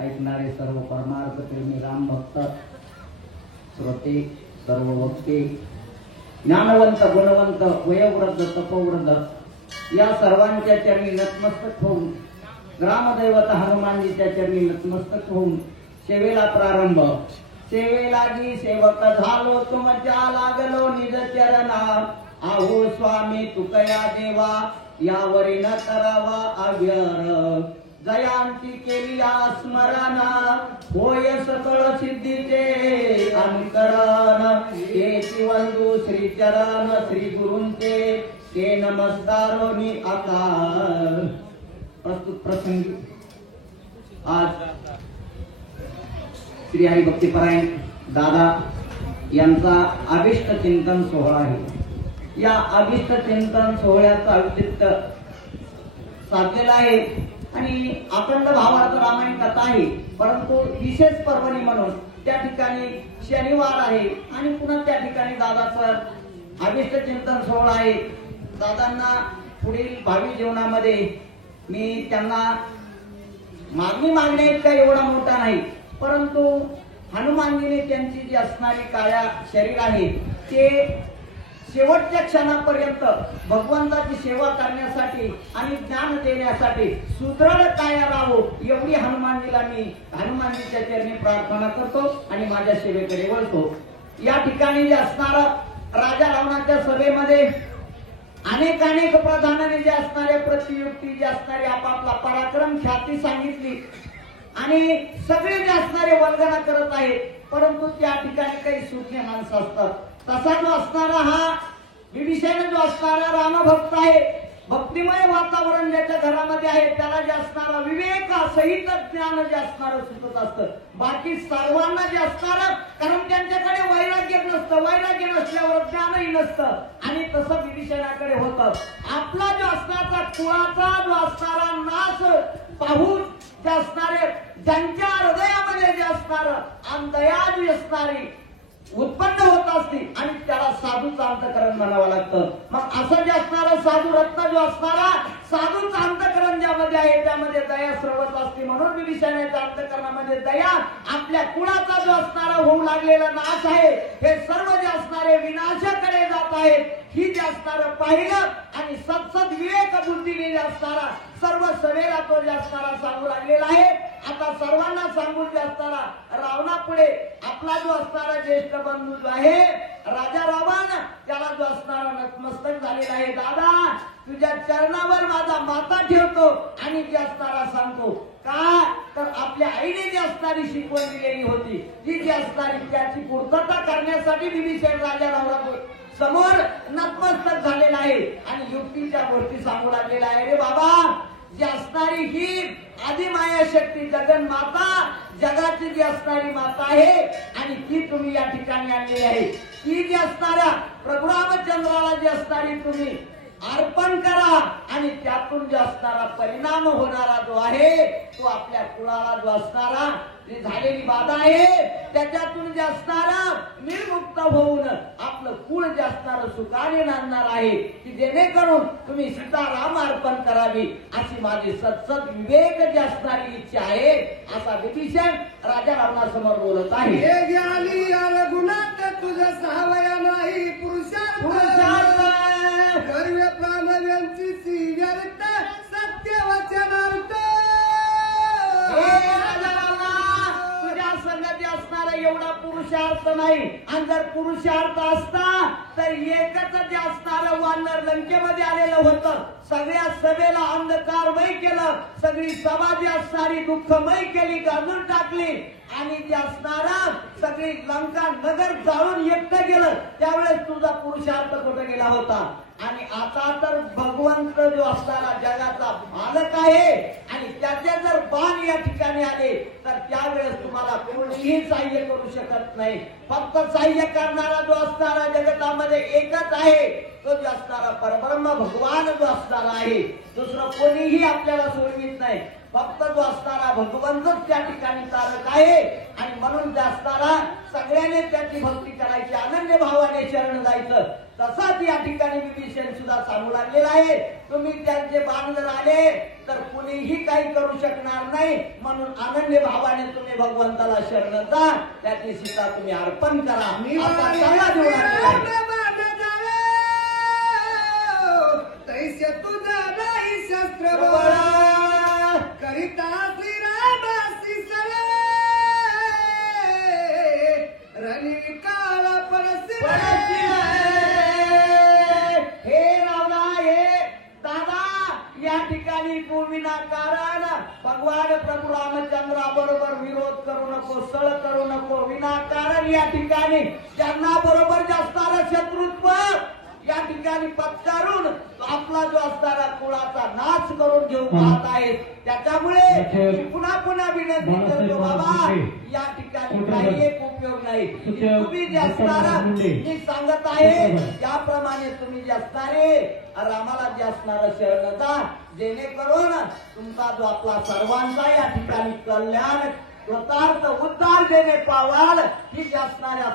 ऐकणारे सर्व परमार्थ प्रेमी राम भक्त श्रोते सर्व भक्ती ज्ञानवंत गुणवंत वयोवृद्ध तपोवृद्ध या सर्वांच्या चरणी नतमस्तक होऊन ग्रामदैवत हनुमानजीच्या चरणी नतमस्तक होऊन सेवेला प्रारंभ सेवेला जी सेवक झालो तुमच्या लागलो निज चरणा आहो स्वामी तुकया देवा यावरी न करावा अव्यर जयांती केली स्मरणा होय सकळ सिद्धीचे अंतरण येची वंदू श्री चरण श्री गुरूंचे ते नमस्कारोनी आकार प्रस्तुत प्रसंगी आज श्री हरी भक्तिपरायण दादा यांचा अभिष्ट चिंतन सोहळा आहे। या अभिष्ट चिंतन सोहळ्याचा औचित्य साधलेला आहे आणि अखंड भावार्थ रामायण कथा आहे, परंतु विशेष पर्वणी म्हणून त्या ठिकाणी शनिवार आहे आणि पुन्हा त्या ठिकाणी दादाचा अभिष्ट चिंतन सोहळा आहे। दादांना पुढील भावी जीवनामध्ये मी त्यांना मागणी इतका एवढा मोठा नाही, परंतु हनुमानजीने त्यांची जी असणारी काया शरीर आहे ते शेवटच्या क्षणापर्यंत भगवंताची सेवा करण्यासाठी आणि ज्ञान देण्यासाठी सुदृढ काया राहो एवढी हनुमानजीला मी हनुमानजीच्या चरणी प्रार्थना करतो आणि माझ्या सेवेकडे वळतो। या ठिकाणी जे असणारा राजा रावणाच्या सभेमध्ये अनेक प्रधानाने जे असणारे प्रतियुक्ती जे असणारे आपापला पराक्रम ख्याती सांगितली आणि सगळे जे असणारे वल्गना करत आहेत, परंतु त्या ठिकाणी काही सूक्ष्म माणसं असतात। तसा जो असणारा हा विभीषण जो असणारा रामभक्त आहे, भक्तिमय वातावरण ज्याच्या घरामध्ये आहे त्याला जे असणारा विवेक सहित ज्ञान जे असणारं सुचत असतं। बाकी सर्वांना जे असणारं, कारण त्यांच्याकडे वैराग्य नसतं, वैराग्य नसल्यावर ज्ञानही नसतं आणि तसं विभीषणाकडे होतं। आपला जो असणारा कुळाचा जो असणारा नाश पाहून जे असणारे ज्यांच्या हृदयामध्ये जे असणारं दया जी असणारी उत्पन्न होत असते आणि त्याला साधूचं अंतकरण म्हणावं लागतं। मग असं जे असणारं साधू रत्न जो असणारा साधूचं अंतकरण ज्यामध्ये आहे त्यामध्ये दया स्रवत असते, म्हणून विभीषणाच्या अंतकरणामध्ये दया आपल्या कुळाचा जो असणारा होऊ लागलेला नाश आहे हे सर्व जे असणारे विनाशाकडे जात आहेत ही जे असणारं पाहिलं आणि सत्सद विवेक बुद्धीने जे असणारा सर्व सवेला तो जे असणारा सांगू लागलेला आहे। आता सर्वांना सांगून जे असणारा रावणापुढे आपला जो असणारा ज्येष्ठ बंधू जो आहे राजा रावण त्याला जो असणारा नतमस्तक झालेला आहे। दादा तुझ्या चरणावर माझा माथा ठेवतो आणि जे असणारा सांगतो का तर आपल्या आईने जी असणारी शिकवण दिलेली होती ती जी असणारी त्याची पूर्तता करण्यासाठी विभीषण राजा रावणा समोर नतमस्तक झालेला आहे आणि युक्तीच्या गोष्टी सांगू लागलेला आहे। रे बाबा जी असणारी ही आदिमाया शक्ती जगन माता जगाची जी असणारी माता आहे आणि ती तुम्ही या ठिकाणी आणली आहे, ती जी असणाऱ्या प्रभू रामचंद्राला जी असणारी तुम्ही अर्पण करा आणि त्यातून जे असणारा परिणाम होणारा जो आहे तो आपल्या कुळाला जो असणारा जी झालेली बाधा आहे त्याच्यातून जे असणारा निर्मुक्त होऊन आपलं कुळ जे असणारं सुखाने नांदणार आहे की जेणेकरून तुम्ही सीताराम अर्पण करावी अशी माझी सत्सद विवेक जी असणारी इच्छा आहे असा विभीषण राजा रावणासमोर बोलत आहे। तुझं सहावया नाही पुरुषार्थ कर्वे प्राणव्यांची सिव्यार्थ सत्य वचनार्थ तुझ्या संगती असणारा एवढा पुरुषार्थ नाही आणि जर पुरुषार्थ असता तर एकच जे असणारं वानर लंकेमध्ये आलेलं होतं, सगळ्या सभेला अंधकारमय केलं, सगळी सभा जी असणारी दुःखमय केली, गाजून टाकली आणि जे असणारा सगळी लंका नगर जाळून एकटं गेलं, त्यावेळेस तुझा पुरुषार्थ कुठे गेला होता। आणि आता तर भगवंत जो असणारा जगाचा मालक आहे आणि त्याचे जर बाण या ठिकाणी आले तर त्यावेळेस तुम्हाला कोणीही सहाय्य करू शकत नाही। फक्त सहाय्य करणारा जो असणारा जगतामध्ये एकच आहे, तो जो असणारा परब्रह्म भगवान जो असणारा आहे, दुसरं कोणीही आपल्याला सोडवित नाही। फक्त जो असणारा भगवंतच त्या ठिकाणी तारक आहे आणि म्हणून जे असणारा सगळ्यांनी त्याची भक्ती करायची, अनन्य भावाने शरण जायचं। तसाच या ठिकाणी विभीषण सुद्धा सांगू लागलेला आहे, तुम्ही त्यांचे बाण जर आले तर कुणीही काही करू शकणार नाही, म्हणून अनन्य भावाने तुम्ही भगवंताला शरण जा, त्याची सीता तुम्ही अर्पण करा असा सल्ला देऊ लागलेला आहे. तैसे तुझा नाही शस्त्र बळा करिता श्रीरामासी सरे रणविकाळ परसी हे रावणा हे दादा या ठिकाणी तू विनाकारण भगवान प्रभू रामचंद्राबरोबर विरोध करू नको, सळ करू नको. विनाकारण या ठिकाणी ज्यांना बरोबर असणारं शत्रुत्व या ठिकाणी पत्करून आपला जो असणारा कुळाचा नाश करून घेऊन पाहत आहेत, त्याच्यामुळे मी पुन्हा पुन्हा विनंती करतो बाबा या ठिकाणी काही एक उपयोग नाही. तुम्ही जे असणारा मी सांगत आहे त्याप्रमाणे तुम्ही जे असणारे रामाला जे असणारं शरण जा, जेणेकरून तुमचा जो आपला सर्वांचा या ठिकाणी कल्याण कृतार्थ उद्धार देणे पावाल ही जे असणाऱ्या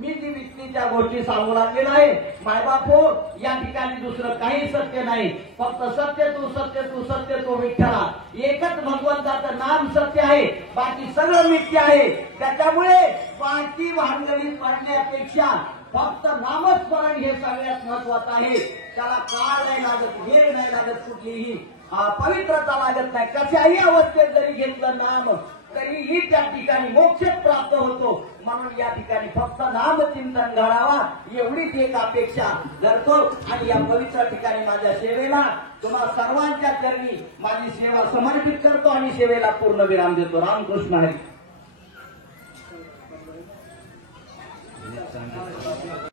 मी जी विष्णूच्या गोष्टी सांगू लागलेला आहे. मायबापो या ठिकाणी दुसरं काही सत्य नाही, फक्त सत्य तू सत्य तू सत्य तू विठ्ठला, एकच भगवंताचं नाम सत्य आहे, बाकी सगळं मिथ्य आहे. त्याच्यामुळे बाकी भानगडीत पडण्यापेक्षा फक्त नामस्मरण हे सगळ्यात महत्वाचं आहे. त्याला काळ नाही लागत, वेळ नाही लागत, कुठलीही पवित्रता लागत नाही. कशाही अवस्थेत जरी घेतलं नाम तरीही त्या ठिकाणी मोक्ष प्राप्त होतो. म्हणून या ठिकाणी फक्त नामचिंतन घडावा एवढीच एक अपेक्षा करतो आणि या पवित्र ठिकाणी माझ्या सेवेला तुम्हा सर्वांच्या चरणी माझी सेवा समर्पित करतो आणि सेवेला पूर्ण विराम देतो. रामकृष्ण हरी.